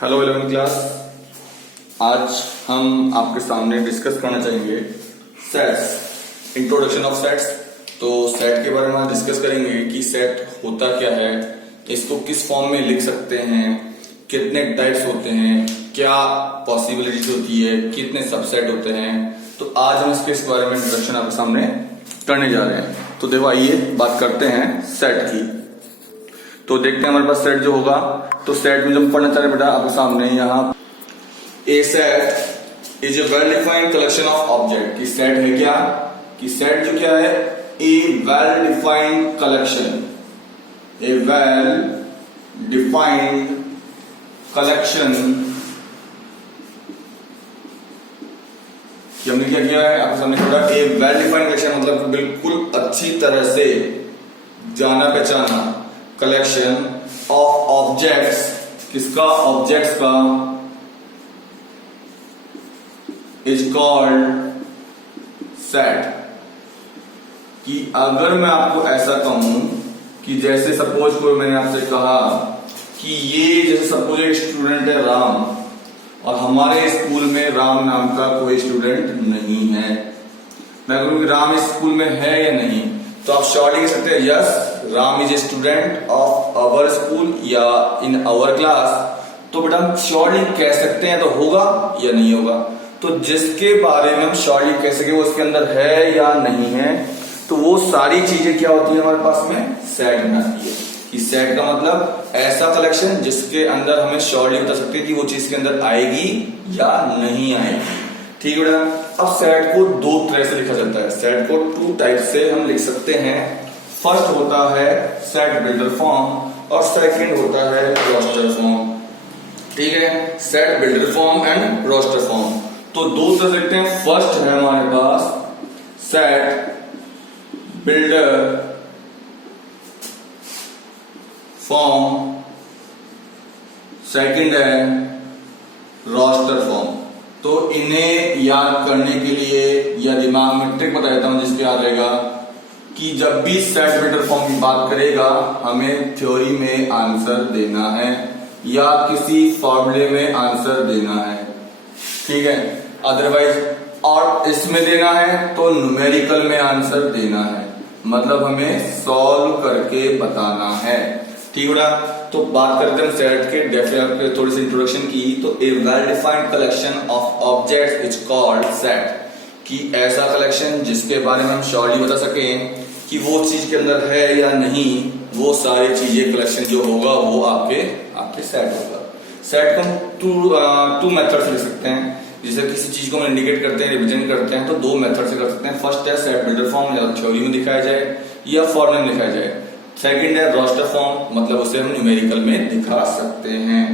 Hello 11th class. आज हम आपके सामने डिस्कस करना चाहेंगे सेट्स, इंट्रोडक्शन ऑफ सेट्स। तो सेट के बारे में डिस्कस करेंगे कि सेट होता क्या है, इसको किस फॉर्म में लिख सकते हैं, कितने टाइप्स होते हैं, क्या पॉसिबिलिटीज होती है, कितने सबसेट होते हैं। तो आज हम इस बारे में इंट्रोडक्शन आपके सामने करने जा रहे हैं। तो देखो आइए बात करते हैं सेट की। तो देखते हैं हमारे पास सेट जो होगा, तो सेट में जब पढ़ना चाह रहे हैं बेटा आपके सामने यहाँ a set is a well defined collection of object. कि सेट है क्या, कि सेट जो क्या है, a well defined collection, a well defined collection. हमने क्या किया है आपके सामने थोड़ा, ए वेल डिफाइंड कलेक्शन मतलब बिल्कुल अच्छी तरह से जाना पहचाना कलेक्शन ऑफ ऑब्जेक्ट्स। किसका, ऑब्जेक्ट्स का। Is called set. कि अगर मैं आपको ऐसा कहूं कि जैसे सपोज कोई, मैंने आपसे कहा कि ये जैसे सपोज एक स्टूडेंट है राम, और हमारे स्कूल में राम नाम का कोई स्टूडेंट नहीं है। मैं कहूं कि राम इस स्कूल में है या नहीं, तो आप शॉर्टली कह सकते हैं yes Ram is a student of our school या इन आवर क्लास। तो बेटा हम शॉर्टली कह सकते हैं, तो होगा या नहीं होगा। तो जिसके बारे में हम शॉर्टली कह सके वो उसके अंदर है या नहीं है, तो वो सारी चीजें क्या होती है हमारे पास में, सेट बनाती है। कि सेट का मतलब ऐसा कलेक्शन जिसके अंदर हमें शॉर्टली बता सकते हैं कि वो चीज के अंदर आएगी या नहीं आएगी। ठीक है बेटा। अब सेट को दो तरह से लिखा जाता है। सेट को टू टाइप से हम लिख सकते हैं। फर्स्ट होता है सेट बिल्डर फॉर्म और सेकंड होता है रोस्टर फॉर्म। ठीक है, set builder form and roster form. तो दो तरह से लिखते हैं। फर्स्ट है हमारे पास सेट बिल्डर फॉर्म, सेकंड है रोस्टर फॉर्म। तो इन्हें याद करने के लिए या दिमाग में ट्रिक बता देता हूं जिसके याद रहेगा कि जब भी सेट बिल्डर फॉर्म की बात करेगा हमें थ्योरी में आंसर देना है या किसी फॉर्मूले में आंसर देना है। ठीक है, अदरवाइज और इसमें देना है तो न्यूमेरिकल में आंसर देना है, मतलब हमें सॉल्व करके बताना है। ठीक है बेटा। तो बात करते हैं सेट के डेफिनेट थोड़ी सी इंट्रोडक्शन की। तो a well defined collection of objects is called set. कि ऐसा कलेक्शन जिसके बारे में हम श्योरली बता सकें कि वो चीज के अंदर है या नहीं, वो सारी चीजें कलेक्शन जो होगा वो आपके सेट होगा। सेट को हम टू मेथड से लिख सकते हैं। जैसे किसी चीज को हम इंडिकेट करते हैं, रिप्रेजेंट करते हैं, तो दो मेथड से कर सकते हैं। फर्स्ट है सेट बिल्डर फॉर्म, या थ्योरी में दिखाया जाए या फॉर्मूले में दिखाया जाए। सेकंड है रोस्टर फॉर्म, मतलब उसे हम न्यूमेरिकल में दिखा सकते हैं।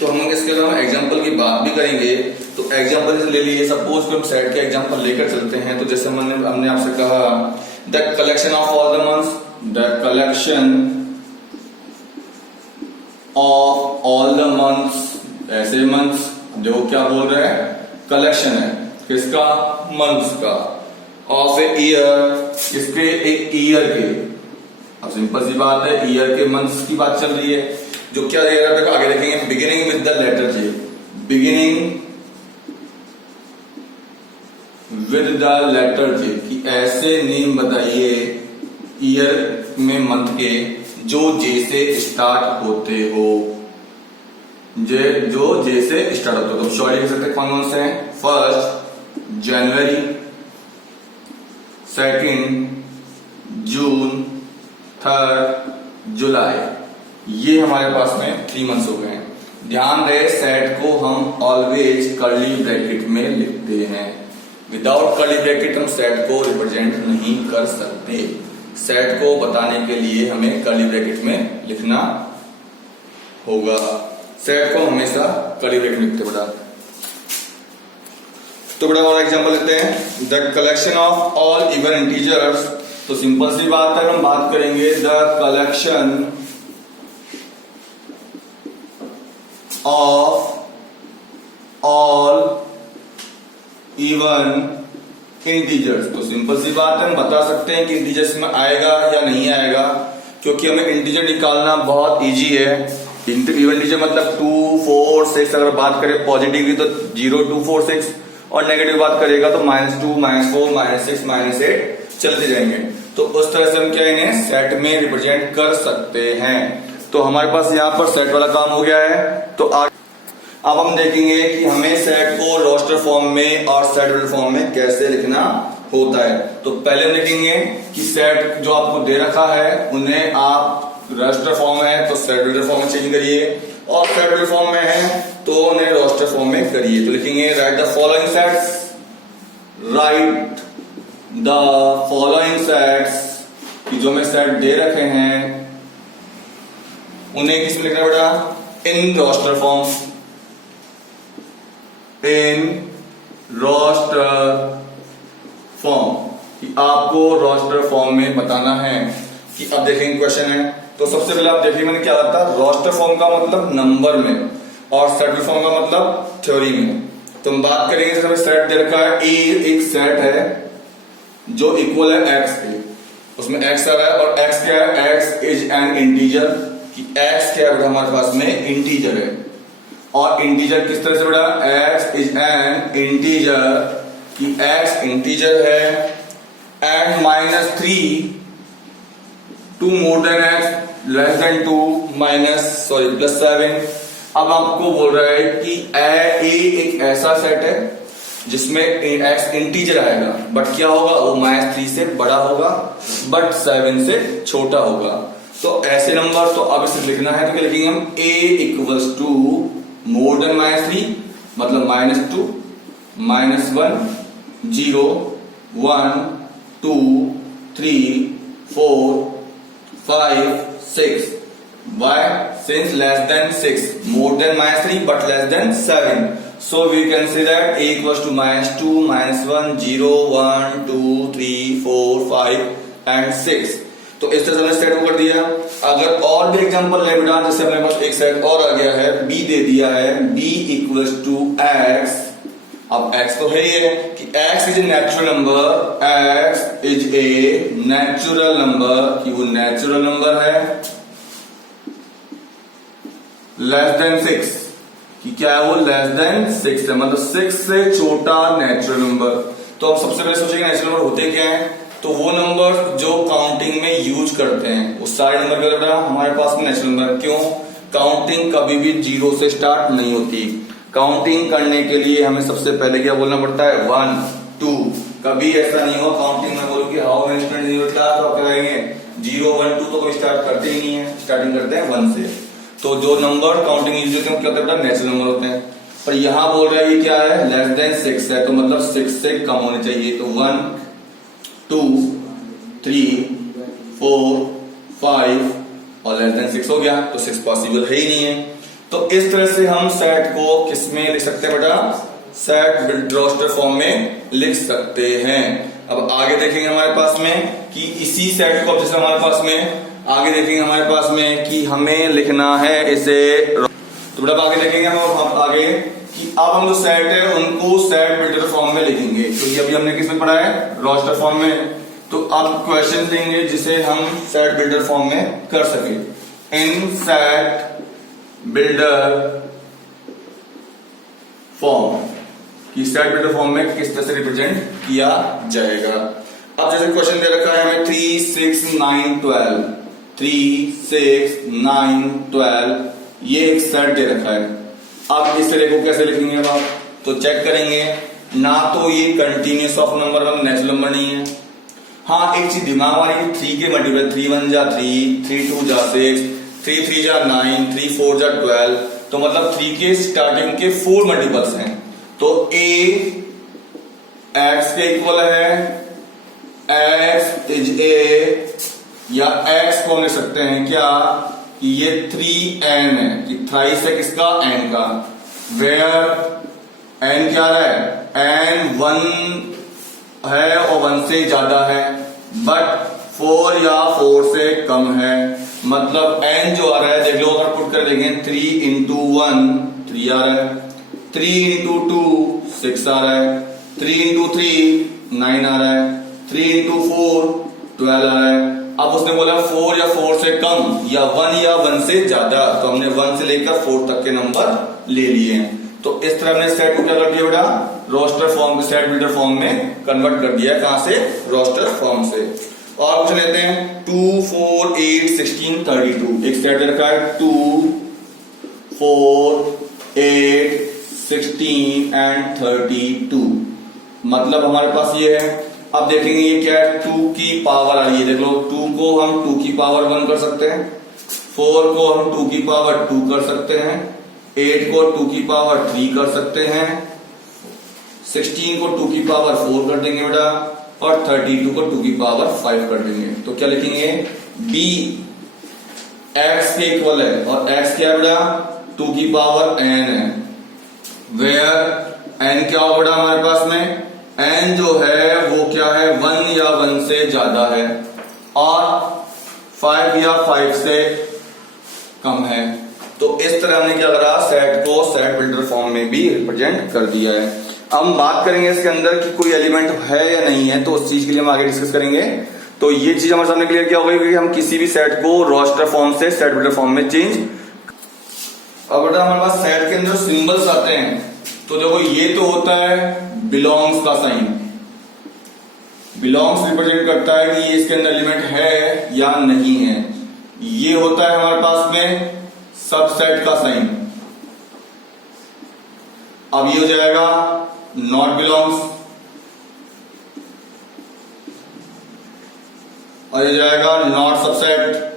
तो हम इसके अलावा एग्जांपल की बात भी करेंगे। तो एग्जांपल ले लिए, सपोज हम सेट के एग्जांपल लेकर चलते हैं। तो जैसे हमने आपसे कहा the collection of all the months, the collection of all the months. ऐसे मंथ्स जो क्या बोल रहे हैं, कलेक्शन है किसका, मंथ्स का। ऑफ ए ईयर, किसके, एक ईयर के। अब सिंपल सी बात है, ईयर के मंथ्स की बात चल रही है। जो क्या रहेगा आगे देखेंगे, beginning with the letter J, beginning with the letter J. कि ऐसे नेम बताइए ईयर में मंथ के जो जे से स्टार्ट होते हो, जो जे से स्टार्ट होते हो। तो शॉर्ट लिख सकते कौन कौन से हैं, फर्स्ट जनवरी, सेकंड जून, थर्ड जुलाई। ये हमारे पास में 3 मंथ्स हो गए हैं। ध्यान रहे सेट को हम ऑलवेज कर्ली ब्रैकेट में लिखते हैं। विदाउट कर्ली ब्रैकेट हम सेट को रिप्रेजेंट नहीं कर सकते। सेट को बताने के लिए हमें कर्ली ब्रैकेट में लिखना होगा। सेट को हमेशा कर्ली ब्रैकेट में लिखते बेटा। तो बेटा और एग्जांपल लेते हैं, the collection of all even integers. तो सिंपल सी बात है, हम बात करेंगे the collection of all even integers. तो सिंपल सी बात है, हम बता सकते हैं कि इंटीजर्स में आएगा या नहीं आएगा, क्योंकि हमें इंटीजर निकालना बहुत इजी है। इवन इंटीजर मतलब 2, 4, और 6 अगर बात करें पॉजिटिव की तो 0 2 4 6 और नेगेटिव बात करेगा तो -2 -4 -6 -8 चलते जाएंगे। तो उस तरह से हम क्या इन्हें सेट में रिप्रेजेंट कर सकते हैं। तो हमारे पास यहाँ पर सेट वाला काम हो गया है। तो अब हम देखेंगे कि हमें सेट को रोस्टर फॉर्म में और सेट वेक्टर फॉर्म में कैसे लिखना होता है। तो पहले हम देखेंगे कि सेट जो आपको दे रखा है उन्हें आप रोस्टर फॉर्म है तो सेट वेक्टर फॉर्म में चेंज करिए, और सेट वेक्टर फॉर्म में है तो उन्हें रोस्टर फॉर्म में करिए। तो लिखेंगे right the following sets, right the following sets कि जो हमें सेट दे रखे हैं उन्हें किस में लिखना बेटा, in roster form, in roster form, कि आपको रोस्टर फॉर्म में बताना है। कि अब देखेंगे क्वेश्चन है तो सबसे पहले आप देखिए मैंने क्या था, रोस्टर फॉर्म का मतलब नंबर में और सेट फॉर्म का मतलब थ्योरी में। तो हम बात करेंगे जैसे सेट दे रखा है, ए एक सेट है जो इक्वल है एक्स के, उसमें एक्स आ रहा है और एक्स क्या है, एक्स इज एन इंटीजर, कि एक्स क्या है हमारे पास में इंटीजर है। और इंटीजर किस तरह से बेटा, एक्स इज एन इंटीजर, कि एक्स इंटीजर है and -3 2 more than x less than 2 +7। अब आपको बोल रहा है कि ए एक ऐसा सेट है जिसमें एक्स इंटीजर आएगा, बट क्या होगा, वो -3 से बड़ा होगा बट 7 से छोटा होगा। तो ऐसे नंबर तो अब इसे लिखना है तो क्या लिखेंगे हम, a equals to more than -3 मतलब -2 -1 0 1 2 3 4 5 6। Why? Since less than 6, more than -3 but less than 7. So we can say that a equals to -2 -1 0 1 2 3 4 5 and 6। तो इस तरह से हमने सेट को कर दिया। अगर और भी एग्जांपल ले बेटा, जैसे अपने पास एक सेट और आ गया है, b दे दिया है, b इक्वल्स टू x। अब x तो है ही है कि x is a natural number, x is a natural number, कि वो नेचुरल नंबर है लेस देन 6, कि क्या है वो लेस देन 6 है, मतलब 6 से छोटा नेचुरल नंबर। तो अब सबसे पहले सोचेंगे नेचुरल नंबर होते क्या है, तो वो नंबर जो काउंटिंग में यूज करते हैं वो सारे नंबर बेटा हमारे पास में नेचुरल नंबर। क्यों, काउंटिंग कभी भी 0 से स्टार्ट नहीं होती। काउंटिंग करने के लिए हमें सबसे पहले क्या बोलना पड़ता है, 1 2। कभी ऐसा नहीं हो काउंटिंग में बोलो कि how many students in your class, तो आप क्या कहेंगे 0 1 2 तो कभी स्टार्ट करते ही नहीं है, स्टार्टिंग करते हैं 1 से। तो जो नंबर काउंटिंग यूज होते हैं क्या होता है, नेचुरल नंबर होते हैं। पर यहां बोल रहा है ये क्या है, लेस देन 6 है, तो मतलब 6 से कम होने चाहिए। तो 1 2 3 4 5 और लेस देन 6 हो गया, तो 6 पॉसिबल है ही नहीं है। तो इस तरह से हम सेट को किस में लिख सकते हैं बेटा, सेट रोस्टर फॉर्म में लिख सकते हैं। अब आगे देखेंगे हमारे पास में कि इसी सेट को, जैसे हमारे पास में आगे देखेंगे हमारे पास में कि हमें लिखना है इसे, तो बेटा आगे देखेंगे हम आगे कि अब हम जो सेट है उनको सेट बिल्डर फॉर्म में लिखेंगे। तो ये अभी हमने किसमें पढ़ा है, रोस्टर फॉर्म में। तो अब क्वेश्चन देंगे जिसे हम सेट बिल्डर फॉर्म में कर सके। इन सेट बिल्डर फॉर्म, कि सेट बिल्डर फॉर्म में किस तरह से रिप्रेजेंट किया जाएगा। अब जैसे क्वेश्चन दे रखा है हमें 3 6 9 12, 3 6 9 12 ये एक सेट दे रखा है। अब इस तरह को कैसे लिखेंगे अब आप, तो चेक करेंगे ना, तो ये कंटिन्यूस ऑफ नंबर मतलब नेचुरल नंबर नहीं है। हाँ एक चीज दिमाग वाली, 3 के मल्टीपल 3 1 जा 3 3 2 जा 6 3 3 जा 9 3 4 जा 12, तो मतलब 3 के स्टार्टिंग के 4 मल्टीपल्स हैं। तो a x के इक्वल है, x इज a, या x को हम लिख सकते हैं क्या कि ये 3n है, कि थ्राइस है किसका, n का, वेयर n क्या है, n 1 है और 1 से ज्यादा है, बट 4 या 4 से कम है। मतलब n जो आ रहा है देख लो, अगर पुट कर देखें 3 इंटू 1 3 आ रहा है, 3 इंटू 2 6 आ रहा है, 3 इंटू 3 9 आ रहा है, 3 इंटू 4 12 आ रहा है, अब उसने बोला 4 या 4 से कम या 1 या 1 से ज्यादा, तो हमने 1 से लेकर 4 तक के नंबर ले लिए हैं। तो इस तरह हमने सेट को क्या कर दिया बेटा, roster form set builder form में कन्वर्ट कर दिया। कहां से, रोस्टर फॉर्म से। और कुछ लेते हैं 2 4 8 16 32, एक सेट रखा है 2 4 8 16 एंड 32, मतलब हमारे पास ये है। अब देखेंगे ये क्या है, 2 की पावर आ रही है, देख लो 2 को हम 2 की पावर 1 कर सकते हैं, 4 को हम 2 की पावर 2 कर सकते हैं, 8 को 2 की पावर 3 कर सकते हैं, 16 को 2 की पावर 4 कर देंगे बेटा, और 32 को 2 की पावर 5 कर देंगे। तो क्या लिखेंगे, b x के इक्वल है, और x क्या है बेटा, 2 की पावर n है, वेयर n क्या होगा बेटा हमारे पास में, n जो है वो क्या है, 1 या 1 से ज्यादा है, और 5 या 5 से कम है। तो इस तरह हमने क्या करा, सेट को सेट बिल्डर फॉर्म में भी रिप्रेजेंट कर दिया है। अब हम बात करेंगे इसके अंदर कि कोई एलिमेंट है या नहीं है, तो उस चीज के लिए हम आगे डिस्कस करेंगे। तो ये चीज हमारे सामने क्लियर क्या हो गई कि हम किसी भी सेट को रोस्टर फॉर्म से सेट बिल्डर फॉर्म में चेंज। अब बेटा हमारे पास सेट के अंदर सिंबल्स आते हैं, तो देखो ये तो होता है बिलोंग्स का साइन, बिलोंग्स रिप्रेजेंट करता है कि ये इसके अंदर एलिमेंट है या नहीं है। ये होता है हमारे पास में सबसेट का साइन। अब ये हो जाएगा नॉट बिलोंग्स, और ये जाएगा नॉट सबसेट।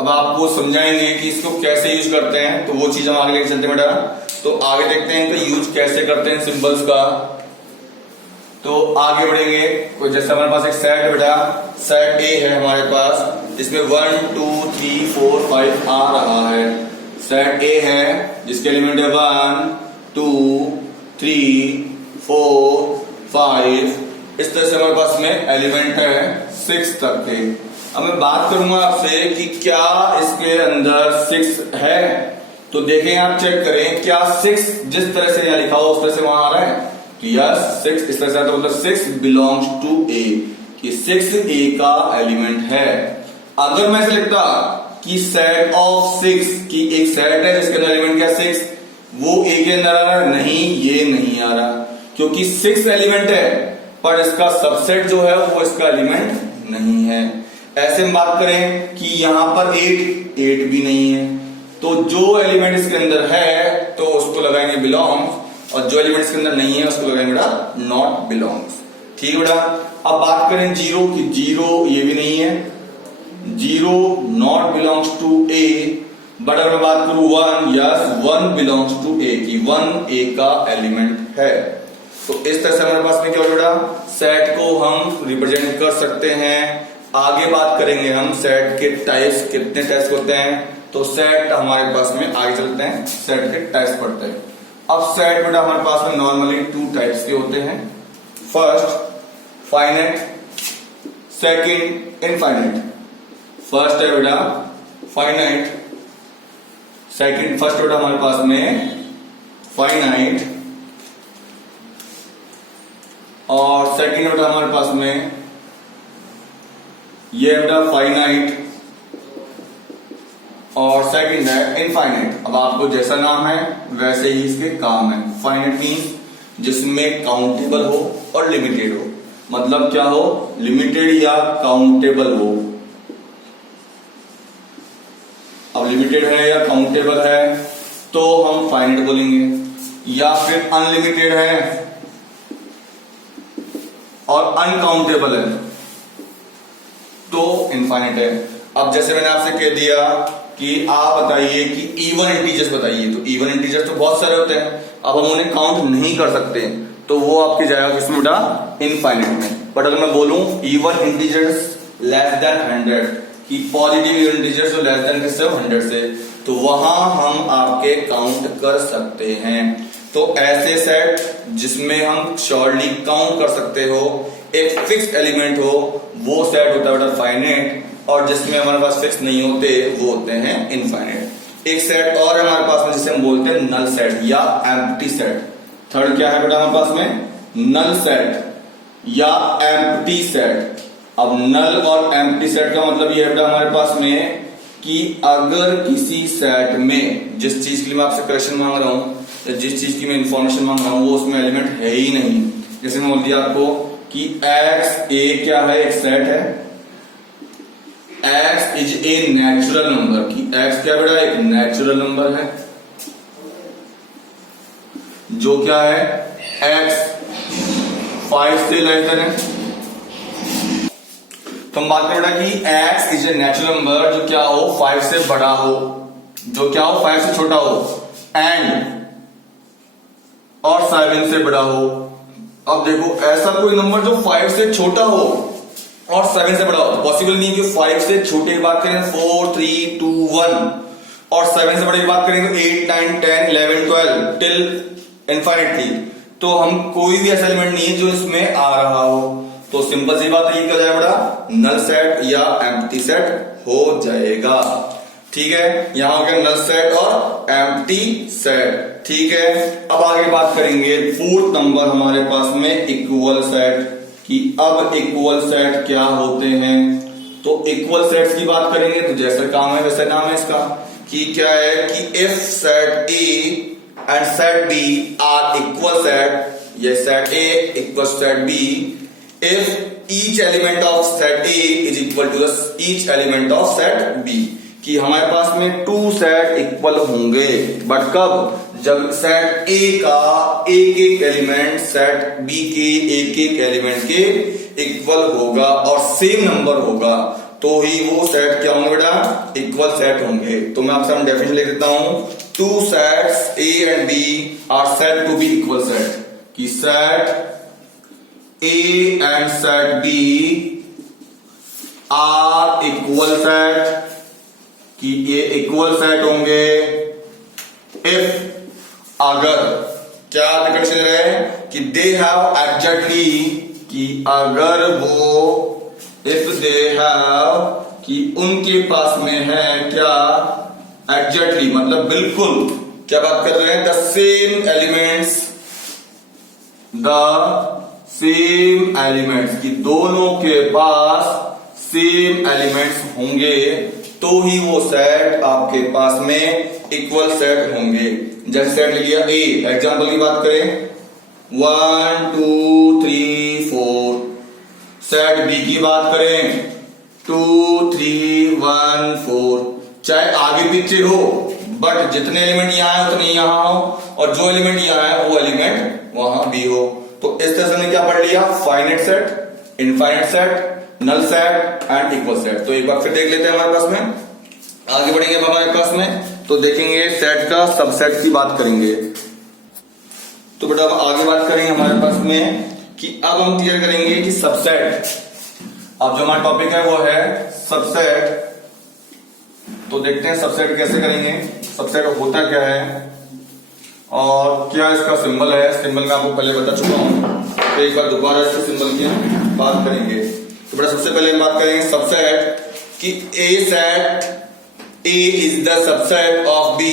अब आपको समझाएंगे कि इसको कैसे यूज करते हैं, तो वो चीज हम आगे लेके चलते हैं बेटा। तो आगे देखते हैं तो यूज कैसे करते हैं सिंबल्स का। तो आगे बढ़ेंगे, तो जैसे हमारे पास एक सेट बेटा, सेट ए है हमारे पास, इसमें 1 2 3 4 5 आ रहा है। सेट ए है जिसके एलिमेंट है 1 2 3 4 5, इस तरह से हमारे पास में एलिमेंट है 6 तक के। अब मैं बात करूंगा आपसे कि क्या इसके अंदर 6 है, तो देखें आप चेक करें, क्या 6 जिस तरह से यहाँ लिखा हो उस तरह से वहां आ रहा है, तो यस 6 इस तरह से आता है, मतलब 6 बिलोंग्स टू ए, कि 6 ए का एलिमेंट है। अगर मैं ऐसे लिखता कि सेट ऑफ 6, कि एक सेट है जिसके अंदर एलिमेंट क्या 6, वो ए के अंदर आ रहा है, नहीं ये नहीं आ रहा, क्योंकि 6 एलिमेंट है पर इसका सबसेट जो है वो इसका एलिमेंट नहीं है। ऐसे हम बात करें कि यहां पर 8 भी नहीं है, तो जो एलिमेंट इसके अंदर है तो उसको लगाएंगे बिलोंग्स, और जो एलिमेंट इसके अंदर नहीं है उसको लगाएंगे बेटा नॉट बिलोंग्स। ठीक है बेटा। अब बात करें 0 की, 0 ये भी नहीं है, 0 not belongs to A. But अगर मैं बात करूं 1, यस 1 बिलोंग्स टू ए, की 1 ए का एलिमेंट है। तो इस तरह से हमारे पास में क्या हो बेटा, सेट को हम रिप्रेजेंट कर सकते हैं। आगे बात करेंगे हम सेट के टाइप्स, कितने टाइप्स होते हैं, तो सेट हमारे पास में आगे चलते हैं, सेट के टाइप्स पढ़ते हैं। अब सेट बेटा हमारे पास में नॉर्मली 2 टाइप्स के होते हैं, first finite, second infinite. First है बेटा फाइनाइट, सेकंड, फर्स्ट बेटा हमारे पास में फाइनाइट, और सेकंड बेटा हमारे पास में ये बेटा फाइनाइट, और सेकंड है इनफाइनाइट। अब आपको जैसा नाम है वैसे ही इसके काम है। फाइनाइट मीन जिसमें काउंटेबल हो और लिमिटेड हो, मतलब क्या हो, लिमिटेड या काउंटेबल हो। अब लिमिटेड है या काउंटेबल है तो हम फाइनाइट बोलेंगे, या फिर अनलिमिटेड है और अनकाउंटेबल है तो इनफाइनाइट है। अब जैसे मैंने आपसे कह दिया कि आप बताइए कि इवन इंटीजर्स बताइए, तो इवन इंटीजर्स तो बहुत सारे होते हैं, अब हम उन्हें काउंट नहीं कर सकते, तो वो आपकी जाएगा किसमें बेटा, इनफाइनाइट में। बट अगर मैं बोलूं इवन इंटीजर्स लेस देन 100, कि positive even integers less than किससे, 100 से, तो वहां हम आपके काउंट कर सकते हैं। तो ऐसे सेट जिसमें हम श्योरली काउंट कर सकते हो, एक फिक्स एलिमेंट हो, वो सेट होता है बेटा फाइनाइट, और जिसमें हमारे पास फिक्स नहीं होते वो होते हैं इनफाइनाइट। एक सेट और है हमारे पास में जिसे हम बोलते हैं नल सेट या एम्प्टी सेट। थर्ड क्या है बेटा हमारे पास में, नल सेट। या एम्प्टी सेट। अब नल और एम्प्टी सेट का मतलब ये है बेटा हमारे पास में कि अगर किसी सेट में जिस चीज के लिए मैं आपसे क्वेश्चन मांग रहा हूं या जिस चीज की मैं इंफॉर्मेशन मांग रहा हूं वो उसमें एलिमेंट है ही नहीं, जैसे मैं बोल दिया आपको कि x a क्या है, एक सेट है, x is a natural number, कि x क्या बेटा एक नेचुरल नंबर है जो क्या है x 5 से लेस देन है। तो हम बात करें बेटा कि x is a natural number जो क्या हो 5 से बड़ा हो, जो क्या हो 5 से छोटा हो, एंड और 7 से बड़ा हो। अब देखो ऐसा कोई नंबर जो 5 से छोटा हो और 7 से बड़ा हो, पॉसिबल नहीं है कि 5 से छोटे की बात करें 4 3 2 1 और 7 से बड़े की बात करें तो 8 9 10 11 12 टिल इनफाइनिटली, तो हम कोई भी ऐसा एलिमेंट नहीं है जो इसमें आ रहा हो। तो सिंपल सी बात है ये क्या हो जाएगा बेटा नल सेट या एम्प्टी सेट हो जाएगा। ठीक है, यहां हो गया नल सेट और एम्प्टी सेट। ठीक है, अब आगे बात करेंगे फोर्थ नंबर हमारे पास में इक्वल सेट कि अब इक्वल सेट क्या होते हैं। तो इक्वल सेट्स की बात करेंगे तो जैसा काम है वैसा नाम है इसका, कि क्या है कि if set A and set B are equal set, ये set A equal set B if each element of set A is equal to the each element of set B, कि हमारे पास में टू सेट इक्वल होंगे, but कब, जब set A का एक एक एलिमेंट सेट B के एक एक एलिमेंट के इक्वल होगा और सेम नंबर होगा तो ही वो सेट क्या होंगे बेटा इक्वल सेट होंगे। तो मैं आपसे डेफिनेशन लिख देता हूं, two sets A and B are set to be equal set, कि set A and set B are equal set, कि ये इक्वल सेट होंगे if अगर क्या कंडीशन है कि they have exactly, कि अगर वो if they have कि उनके पास में है क्या exactly मतलब बिल्कुल, क्या बात कर रहे हैं the same elements, the same elements, कि दोनों के पास सेम एलिमेंट्स होंगे तो ही वो सेट आपके पास में इक्वल सेट होंगे। जैसे सेट ले लिया ए, एग्जांपल की बात करें 1 2 3 4, सेट बी की बात करें 2 3 1 4, चाहे आगे पीछे हो बट जितने एलिमेंट यहां है उतने यहां हो और जो एलिमेंट यहां है वो एलिमेंट वहां भी हो। तो इस तरह से हमने क्या पढ़ लिया, finite set, infinite set, null set and equal set. तो एक बार फिर देख लेते हैं हमारे पास में, आगे बढ़ेंगे हमारे पास में तो देखेंगे सेट का सबसेट की बात करेंगे। तो बेटा अब आगे बात करेंगे हमारे पास में कि अब हम क्लियर करेंगे कि सबसेट, अब जो हमारा टॉपिक है वो है सबसेट। तो देखते हैं सबसेट कैसे करेंगे, सबसेट होता क्या है और क्या इसका सिंबल है। सिंबल मैं आपको पहले बता चुका हूं, तो एक बार दोबारा इसके सिंबल की बात करेंगे। तो बेटा सबसे पहले हम बात करेंगे सबसेट कि a set A is the subset of B,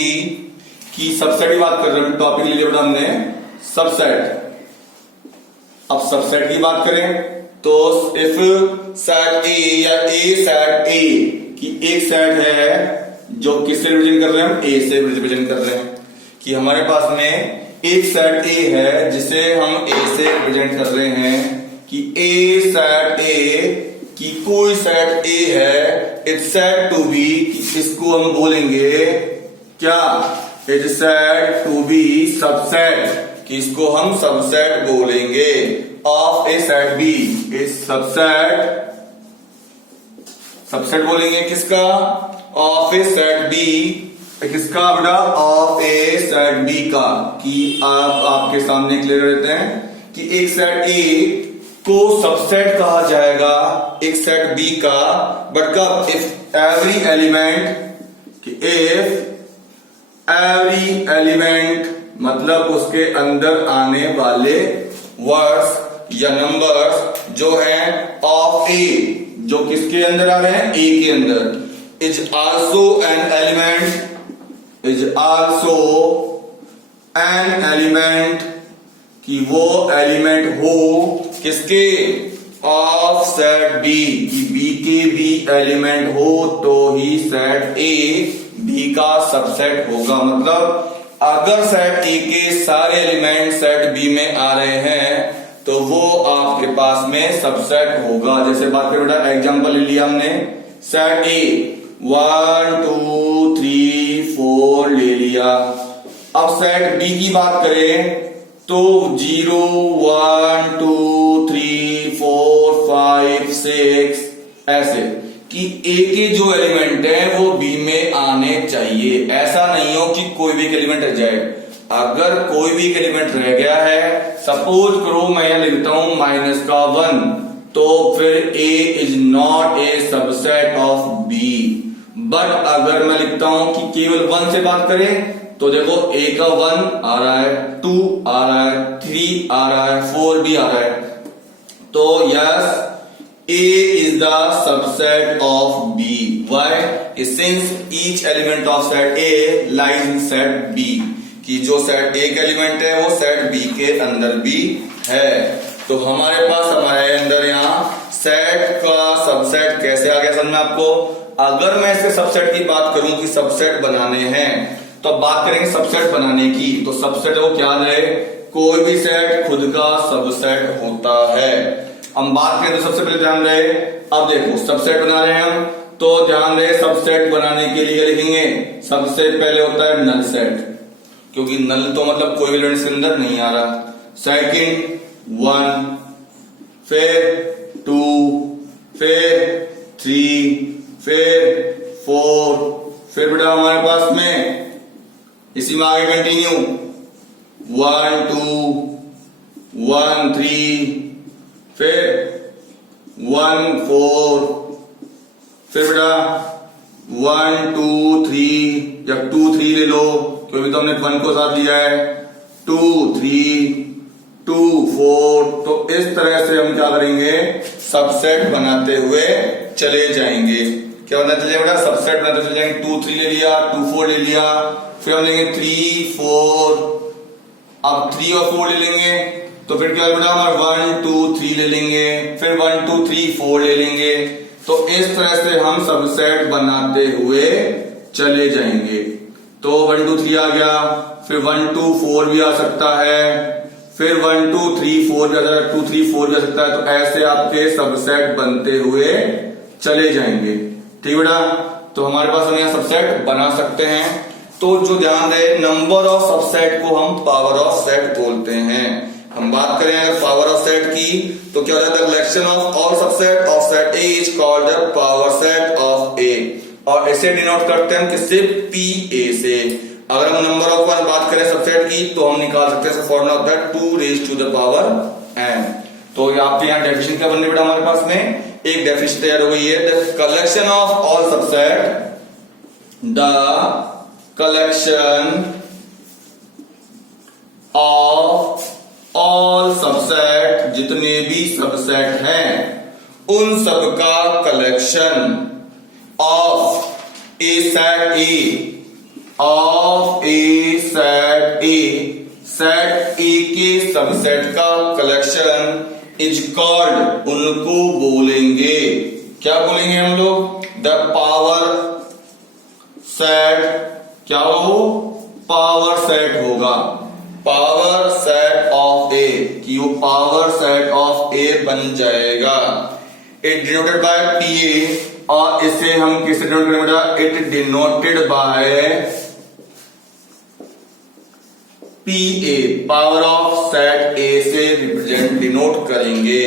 की सबसेट की बात कर रहे हैं, टॉपिक ले लिया बेटा हमने सबसेट। अब सबसेट की बात करें तो इफ सेट ए या ए सेट ए, कि एक सेट है जो किससे रिप्रेजेंट कर रहे हैं, हम ए से रिप्रेजेंट कर रहे हैं, कि हमारे पास में एक सेट ए है जिसे हम ए से रिप्रेजेंट कर रहे हैं, कि ए सेट ए, कि कोई सेट ए है इट्स सेट टू बी, इसको हम बोलेंगे क्या, it's set to be subset, कि इसको हम सबसेट बोलेंगे ऑफ ए सेट बी, इस सबसेट बोलेंगे किसका, ऑफ ए सेट बी, किसका बेटा ऑफ ए सेट बी का, कि आप आपके सामने क्लियर रहते हैं कि एक सेट ए को सबसेट कहा जाएगा एक सेट बी का, बट कब, इफ एवरी एलिमेंट, कि इफ एवरी एलिमेंट मतलब उसके अंदर आने वाले वर्ड्स या नंबर्स जो है ऑफ ए, जो किसके अंदर आ रहे हैं, ए के अंदर, is also an element, is also an element, कि वो एलिमेंट हो किसके, ऑफ सेट बी, बी के भी एलिमेंट हो तो ही सेट ए बी का सबसेट होगा। मतलब अगर सेट ए के सारे एलिमेंट सेट बी में आ रहे हैं तो वो आपके पास में सबसेट होगा। जैसे बात करें बेटा, एग्जांपल ले लिया हमने, सेट ए 1 2 3 4 ले लिया। अब सेट बी की बात करें तो 0 1 2 3 4 5 6 ऐसे कि ए के जो एलिमेंट है वो बी में आने चाहिए। ऐसा नहीं हो कि कोई भी एलिमेंट रह जाए। अगर कोई भी एलिमेंट रह गया है, सपोज करो मैं यहां लिखता हूं -1, तो फिर A is not a subset of B. But अगर मैं लिखता हूं कि केवल 1 से बात करें तो देखो ए का 1 आ रहा है, 2 आ रहा है, 3 आ रहा है, 4 भी आ रहा है। तो yes, A is the subset of B. Why? Since each element of set A lies in set B. कि जो सेट A का एलिमेंट है वो सेट B के अंदर भी है। तो हमारे अंदर यहाँ सेट का सबसेट कैसे आ गया समझ में आपको। अगर मैं इसके सबसेट की बात करूं कि सबसेट बनाने हैं तो बात करेंगे सबसेट बनाने की। तो सबसेट वो क्या है, कोई भी सेट खुद का सबसेट होता है। हम बात करें तो सबसे पहले ध्यान रहे, अब देखो सबसेट बना रहे हैं हम, तो ध्यान रहे सबसेट बनाने के लिए लिखेंगे, सबसे पहले होता है नल सेट, क्योंकि नल तो मतलब कोई एलिमेंट इसके अंदर नहीं आ रहा। सेकंड 1, फिर 2, फिर 3, फिर 4, फिर बेटा हमारे पास में इसी में आगे कंटिन्यू 1 2 1 3, फिर 1 4, फिर बेटा 1 2 3 या 2 3 ले लो क्योंकि तो हमने 1 को साथ लिया है, 2 3 2 4। तो इस तरह से हम क्या करेंगे, सबसेट बनाते हुए चले जाएंगे। क्या बनाते चले बेटा, सबसेट बनाते चले जाएंगे। 2 3 ले लिया, 2 4 ले लिया, फिर हम लेंगे 3 4, अब 3 और 4 ले लेंगे तो फिर क्या बेटा हमारे 1 2 3 ले लेंगे, फिर 1 2 3 4 ले लेंगे। तो इस तरह से हम सबसेट बनाते हुए चले जाएंगे। तो 1 2 3 आ गया, फिर 1 2 4 भी आ सकता है, फिर 1 2 3 4 भी आ सकता है, 2 3 4 भी आ सकता है। तो ऐसे आपके सबसेट बनते हुए चले जाएंगे। ठीक बेटा, तो हमारे पास हम यहाँ सबसेट बना सकते हैं। तो जो ध्यान रहे, नंबर ऑफ सबसेट को हम पावर ऑफ सेट बोलते हैं। हम बात करें अगर पावर ऑफ सेट की तो क्या हो जाता है, collection of all subset of set A is called the power set of A. और इसे डिनोट करते हैं हम किससे, पी ए से। अगर हम नंबर ऑफ वन बात करें सबसेट की तो हम निकाल सकते हैं, फॉर्मूला होता है 2 raised to the power n। तो आपके यहाँ डेफिनेशन क्या बन रही है बेटा, हमारे पास में एक डेफिनेशन तैयार हो गई है, the collection of all subset, the collection of all subset, जितने भी सबसेट हैं उन सब का collection of A set A, of A set A, set ए के सबसेट का कलेक्शन इज कॉल्ड, उनको बोलेंगे, क्या बोलेंगे हम लोग, द पावर सेट। क्या हो, पावर सेट होगा, पावर सेट ऑफ ए, कि वो पावर सेट ऑफ ए बन जाएगा। It denoted by P A, और इसे हम किससे डिनोट करेंगे बेटा, it denoted by P A, power of set ए से रिप्रेजेंट डिनोट करेंगे।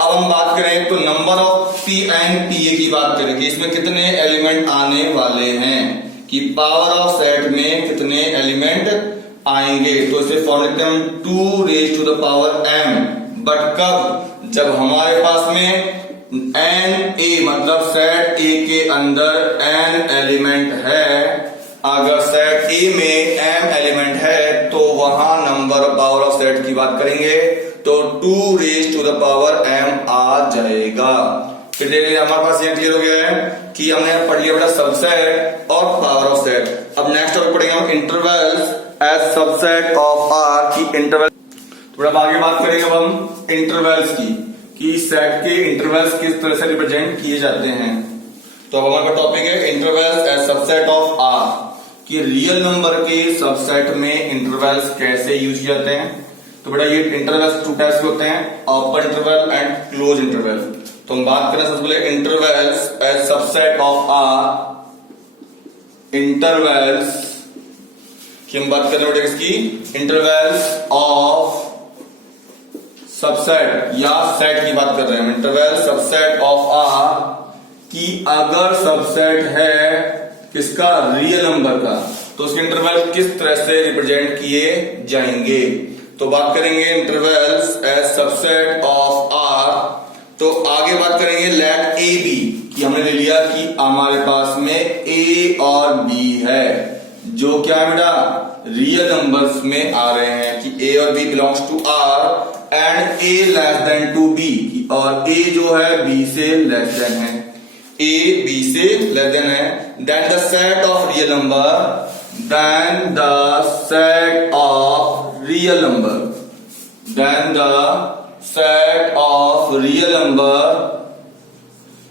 अब हम बात करें तो number of P and P A की बात करेंगे, इसमें कितने एलिमेंट आने वाले हैं, कि पावर ऑफ सेट में कितने एलिमेंट आएंगे। तो इसे फॉर्मूला लिखते हैं हम 2 raised to the power m। But कब, जब हमारे पास में n a मतलब सेट a के अंदर n एलिमेंट है। अगर सेट a में m एलिमेंट है तो वहां नंबर पावर ऑफ सेट की बात करेंगे तो 2 raised to the power m आ जाएगा। हमारे पास ये क्लियर हो गया है कि हमने पढ़ लिया बेटा सबसेट और पावर ऑफ सेट। अब नेक्स्ट टॉपिक पढ़ेंगे हम intervals as subset of R की इंटरवल। तो अब आगे बात करेंगे अब हम इंटरवल्स की, कि सेट के इंटरवल्स किस तरह से रिप्रेजेंट किए जाते हैं। तो अब हमारा टॉपिक है intervals as subset of R, कि रियल नंबर के सबसेट में इंटरवल्स कैसे यूज किए जाते हैं। तो बेटा ये इंटरवल्स टू टाइप्स के होते हैं, open interval and close interval. तो हम बात करें सबसे पहले intervals as subset of R, intervals की हम बात कर रहे हैं इसकी, इंटरवल्स ऑफ सबसेट या सेट की बात कर रहे हैं, इंटरवल सबसेट ऑफ आर, कि अगर सबसेट है किसका, रियल नंबर का, तो उसके इंटरवल किस तरह से रिप्रेजेंट किए जाएंगे। तो बात करेंगे intervals as subset of R. तो आगे बात करेंगे लेट ए बी, कि हमने ले लिया कि हमारे पास में ए और बी है, जो क्या है बेटा, रियल नंबर्स में आ रहे हैं, कि ए और b belongs to R and a less than to b, और ए जो है बी से लेस देन है, ए बी से लेस देन है। Then the set of real number, then the set of real number, then the set of real number,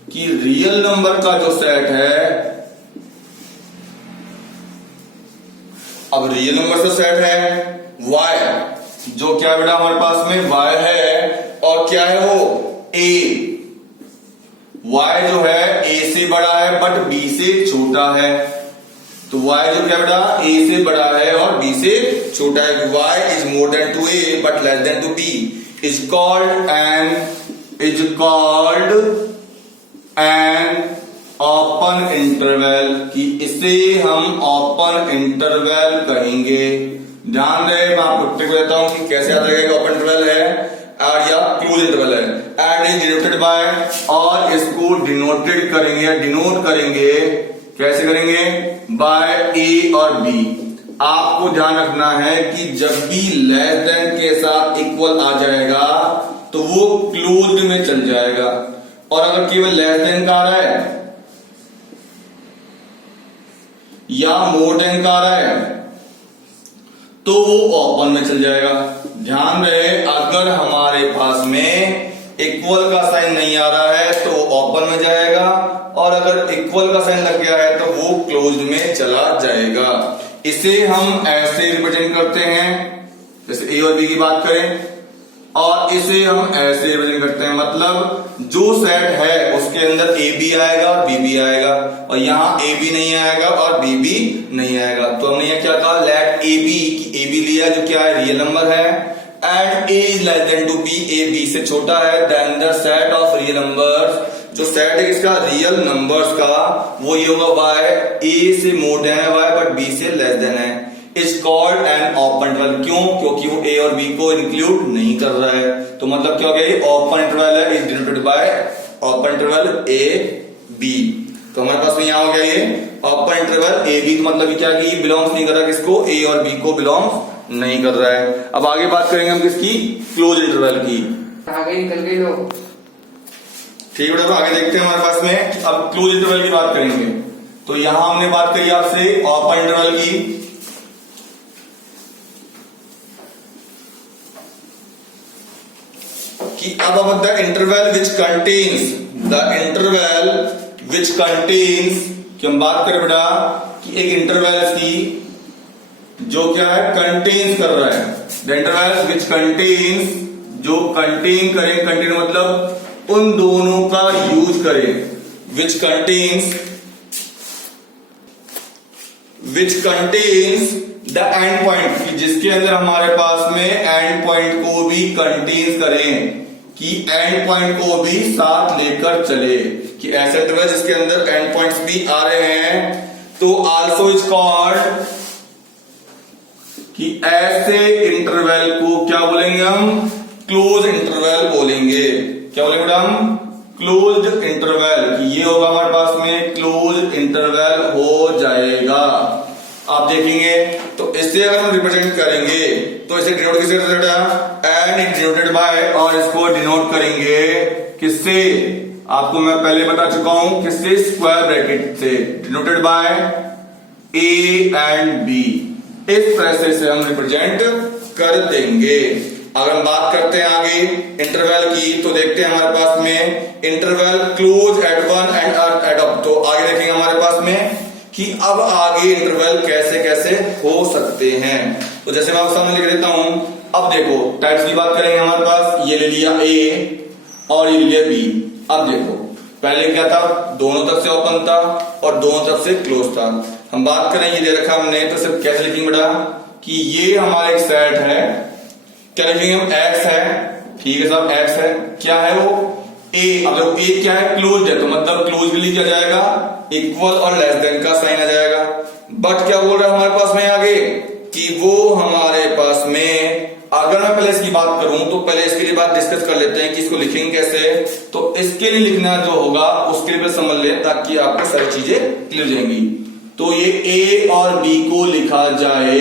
कि real number का जो सेट है, अब रियल नंबर से सेट है y, जो क्या बेटा हमारे पास में y है, और क्या है वो a, y जो है a से बड़ा है बट b से छोटा है। तो y जो क्या बेटा a से बड़ा है और b से छोटा है, y is more than to a but less than to b is called an open interval, कि इसे हम ओपन इंटरवल कहेंगे। ध्यान रहे, मैं आपको ट्रिक देता हूं कि कैसे याद रखेगा ओपन इंटरवल है और या क्लोज इंटरवल है। एंड इज डिनोटेड बाय, और इसको डिनोटेड करेंगे, डिनोट करेंगे, कैसे करेंगे, बाय ए और बी। आपको ध्यान रखना है कि जब भी लेस देन के साथ इक्वल आ जाएगा तो वो क्लोज्ड में चल जाएगा, और अगर केवल लेस देन का आ रहा है या मोर देन का आ रहा है तो वो ओपन में चल जाएगा। ध्यान रहे, अगर हमारे पास में इक्वल का साइन नहीं आ रहा है तो ओपन में जाएगा, और अगर इक्वल का साइन लग गया है तो वो क्लोज्ड में चला जाएगा। इसे हम ऐसे रिप्रेजेंट करते हैं, जैसे ए और बी की बात करें, और इसे हम ऐसे रिप्रेजेंट करते हैं, मतलब जो सेट है उसके अंदर ए बी आएगा और बी बी आएगा, और यहाँ ए बी नहीं आएगा और बी बी नहीं आएगा। तो हमने यहाँ क्या कहा, let a b, a b लिया जो क्या है रियल नंबर है, and a is less than to b, a b से छोटा है, then the set of real numbers, जो सेट है इसका रियल नंबर्स का, वो ये होगा वाई, ए से मोर देन है वाई बट बी से लेस देन है, is called an open interval. क्यों, क्योंकि वो ए और बी को इंक्लूड नहीं कर रहा है। तो मतलब क्या हो गया, ये ओपन इंटरवल है, is denoted by open interval a b. तो हमारे पास में यहां हो गया ये ओपन इंटरवल ए बी, मतलब क्या कि ये बिलोंग्स नहीं कर रहा किसको, ए और बी को बिलोंग्स नहीं कर रहा है। अब आगे बात करेंगे हम किसकी, क्लोज इंटरवल की। आगे निकल गए लोग, ठीक है, आगे देखते हैं हमारे पास में। अब क्लोज इंटरवल की बात करेंगे, तो यहां हमने बात करी आपसे ओपन इंटरवल की, कि अब the interval which contains, the interval which contains, कि हम बात करें बेटा कि एक इंटरवल की जो क्या है कंटेन्स कर रहा है, द इंटरवल विच कंटेन्स, जो कंटेन करें, कंटेन मतलब उन दोनों का यूज करें, which contains the end point, जिसके अंदर हमारे पास में एंड पॉइंट को भी कंटेन करें, कि एंड पॉइंट को भी साथ लेकर चले, कि ऐसे इंटरवल जिसके अंदर एंड पॉइंट्स भी आ रहे हैं, तो आल्सो इज कॉल्ड, कि ऐसे इंटरवल को क्या बोलेंगे हम, क्लोज इंटरवल बोलेंगे। क्या बोलेंगे बेटा हम, क्लोज्ड इंटरवल, कि ये होगा हमारे पास में क्लोज इंटरवल हो जाएगा। आप देखेंगे तो इससे अगर हम रिप्रेजेंट करेंगे तो इसे डिनोट किससे करते हैं, एंड डिनोटेड बाय, और इसको डिनोट करेंगे किससे, आपको मैं पहले बता चुका हूं किससे, स्क्वायर ब्रैकेट से, denoted by a and b. इस तरह से इसे हम रिप्रेजेंट कर देंगे। अगर हम बात करते हैं आगे इंटरवल की, तो देखते हैं हमारे पास में interval close at one end at up. तो आगे देखेंगे हमारे पास में कि अब आगे इंटरवल कैसे कैसे हो सकते हैं। तो जैसे मैं आपके सामने लिख देता हूं, अब देखो टाइप्स की बात करेंगे हमारे पास, ये ले लिया ए और ये ले लिया बी। अब देखो पहले क्या था, दोनों तरफ से ओपन था और दोनों तरफ से क्लोज था। हम बात करें ये दे रखा हमने, तो सिर्फ कैसे लिखेंगे बेटा कि ये हमारा एक सेट है, क्या लिखेंगे हम, एक्स है, ठीक है साहब, एक्स है, क्या है वो ए। अब देखो ए क्या है, क्लोज है, तो मतलब क्लोज के लिए क्या जाएगा, इक्वल और लेस देन का साइन आ जाएगा। बट क्या बोल रहा है हमारे पास में आगे कि वो हमारे पास में, अगर मैं पहले इसकी बात करूं तो पहले इसके लिए बात डिस्कस कर लेते हैं कि इसको लिखेंगे कैसे। तो इसके लिए लिखना जो होगा उसके लिए समझ ले, ताकि आपको सारी चीजें क्लियर हो जाएंगी। तो ये ए और बी को लिखा जाए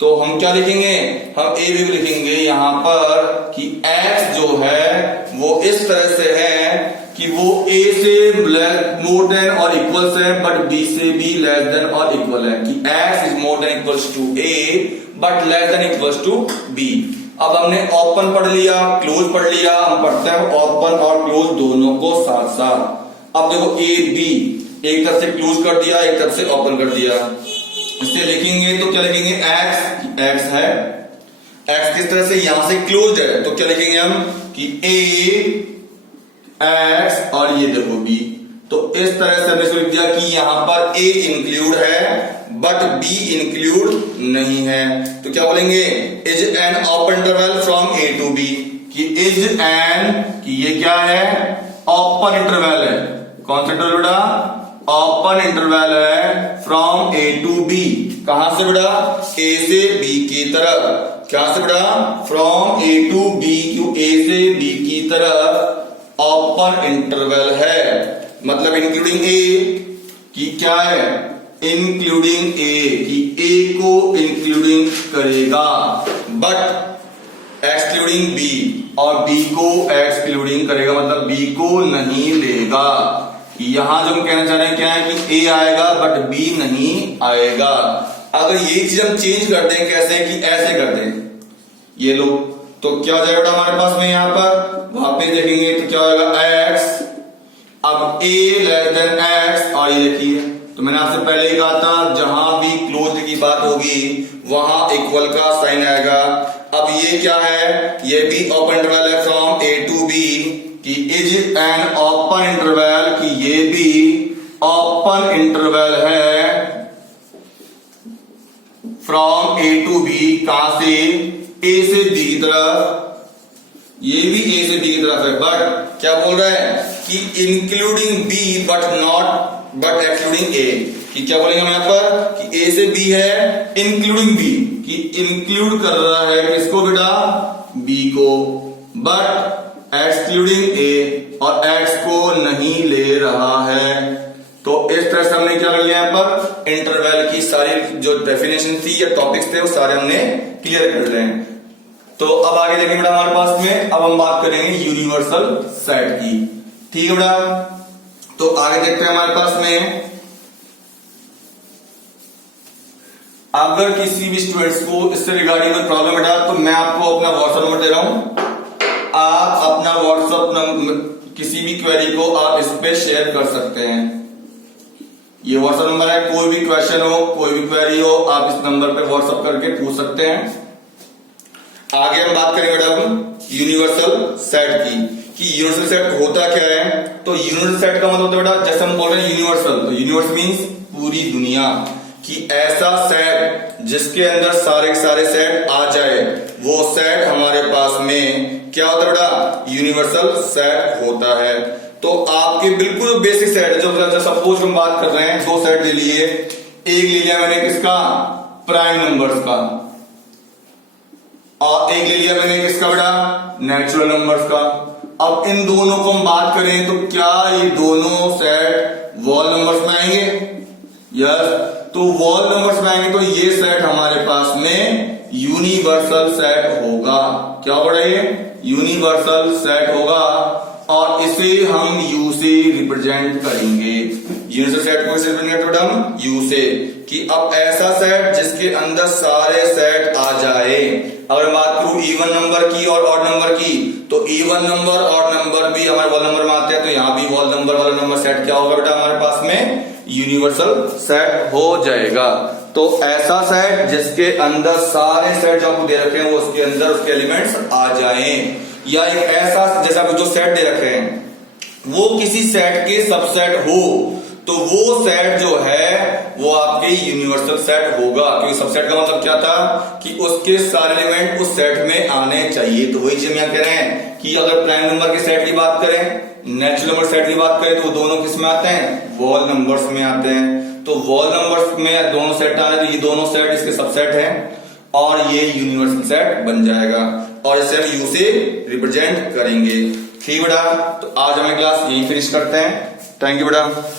तो हम क्या लिखेंगे, हम ए बी को लिखेंगे यहां पर कि एक्स जो है वो इस तरह से है कि वो ए से मोर देन और इक्वल है, बट बी से भी लेस देन और इक्वल है, कि x is more than equals to A but less than equals to b. अब हमने ओपन पढ़ लिया, क्लोज पढ़ लिया, हम पढ़ते हैं ओपन और क्लोज दोनों को साथ साथ। अब देखो ए बी, एक तरफ से क्लोज कर दिया, एक तरफ से ओपन कर दिया, इससे लिखेंगे तो क्या लिखेंगे, एक्स, एक्स है, एक्स किस तरह से यहां से क्लोज है, तो क्या लिखेंगे हम कि ए एक्स और ये देखो बी। तो इस तरह से हमने लिख दिया कि यहां पर ए इंक्लूड है बट बी इंक्लूड नहीं है। तो क्या बोलेंगे, is an open interval from a to b, कि इज एन, कि ये क्या है, ओपन इंटरवल है। कौन सा इंटरवल बेटा, ओपन इंटरवल है फ्रॉम ए टू बी। कहां से बेटा, ए से बी की तरफ। क्या से बेटा, फ्रॉम ए टू बी, क्यों ए से बी की तरफ ओपन इंटरवल है, मतलब इंक्लूडिंग ए, कि क्या है, इंक्लूडिंग ए, कि ए को इंक्लूडिंग करेगा बट एक्सक्लूडिंग बी, और बी को एक्सक्लूडिंग करेगा, मतलब बी को नहीं लेगा। यहां जो हम कहना चाह रहे हैं क्या है कि ए आएगा बट बी नहीं आएगा। अगर ये चीज हम चेंज कर दें, कैसे कि ऐसे कर दें, ये लो, तो क्या हो जाएगा हमारे पास में, यहां पर वापस देखेंगे तो क्या होगा, एक्स, अब ए लेस देन एक्स, और ये देखिए, तो मैंने आपसे पहले ही कहा था जहां भी क्लोज की बात होगी वहां इक्वल का साइन आएगा। अब ये क्या है, ये भी ओपन इंटरवल है फ्रॉम ए टू बी, कि इज एन ओपन इंटरवल, कि ये भी ओपन इंटरवल है फ्रॉम ए टू बी, कहां से, ए से बी की तरफ, ये भी ए से बी की तरफ है, बट क्या बोल रहा है कि including B but not but excluding A, कि क्या बोलेंगे हम यहां पर कि ए से बी है इंक्लूडिंग बी, कि इंक्लूड कर रहा है किसको बेटा, बी को, बट एक्सक्लूडिंग ए, और एक्स को नहीं ले रहा है। तो इस तरह से हमने क्या कर लिया यहां पर, इंटरवल की सारी जो डेफिनेशन थी या टॉपिक्स थे वो सारे हमने क्लियर कर लिए हैं। तो अब आगे देखेंगे बेटा हमारे पास में, अब हम बात करेंगे यूनिवर्सल सेट की, ठीक है बेटा। तो आगे देखते हैं हमारे पास में, अगर किसी भी स्टूडेंट्स को इससे रिगार्डिंग कोई प्रॉब्लम बेटा, तो मैं आपको अपना व्हाट्सएप नंबर दे रहा हूं, आप अपना व्हाट्सएप नंबर किसी भी क्वेरी को आप इस पे शेयर कर सकते हैं। ये व्हाट्सएप नंबर है, कोई भी क्वेश्चन हो, कोई भी क्वेरी हो, आप इस नंबर पे व्हाट्सएप करके पूछ सकते हैं। आगे हम बात करेंगे बेटा यूनिवर्सल सेट की, कि यूनिवर्सल सेट होता क्या है। तो यूनिवर्सल सेट का मतलब होता है बेटा, जैसे हम बोल रहे हैं यूनिवर्सल, तो यूनिवर्स मींस पूरी दुनिया, कि ऐसा सेट जिसके अंदर सारे के सारे सेट आ जाए, वो सेट हमारे पास में क्या होता है बेटा, यूनिवर्सल सेट होता है। तो आपके बिल्कुल बेसिक सेट जो सपोज हम बात कर रहे हैं, दो सेट ले लिए, एक ले लिया मैंने किसका, प्राइम नंबर्स का, और एक ले लिया मैंने किसका बेटा, नेचुरल नंबर्स का। अब इन दोनों को हम बात करें तो क्या ये दोनों सेट वॉल नंबर्स में आएंगे, यस, तो वॉल नंबर्स में आएंगे, तो ये सेट हमारे पास में यूनिवर्सल सेट होगा। क्या होगा ये, यूनिवर्सल सेट होगा। और इसे हम U से रिप्रेजेंट करेंगे। यूनिवर्सल सेट को किससे रिप्रेजेंट करते हैं हम? U से। कि अब ऐसा सेट जिसके अंदर सारे सेट आ जाए। अगर बात करूं इवन नंबर की और ऑड नंबर की, तो इवन नंबर ऑड नंबर भी हमारे वॉल नंबर में आते हैं, तो यहां भी वॉल नंबर वाला नंबर सेट क्या होगा बेटा हमारे पास में? यूनिवर्सल सेट हो जाएगा। तो ऐसा सेट जिसके अंदर सारे सेट जो आपको दे रखे हैं वो उसके अंदर उसके एलिमेंट्स आ जाएं, या एक ऐसा जैसा जो सेट दे रखे हैं वो किसी सेट के सबसेट हो, तो वो सेट जो है वो आपके यूनिवर्सल सेट होगा। क्योंकि सबसेट का मतलब क्या था कि उसके सारे एलिमेंट उस सेट में आने चाहिए। तो वही चीज हम यहां कह रहे हैं कि अगर प्राइम नंबर के सेट की बात करें, नेचुरल नंबर सेट की बात करें, तो वो दोनों किस में आते हैं? वॉल नंबर्स में आते हैं। तो वॉल नंबर्स में दोनों सेट आने, तो ये दोनों सेट इसके सबसेट हैं और ये यूनिवर्सल सेट बन जाएगा, और इसे हम U से रिप्रेजेंट करेंगे। ठीक बेटा, तो आज हमें क्लास यहीं फिनिश करते हैं। थैंक यू बेटा।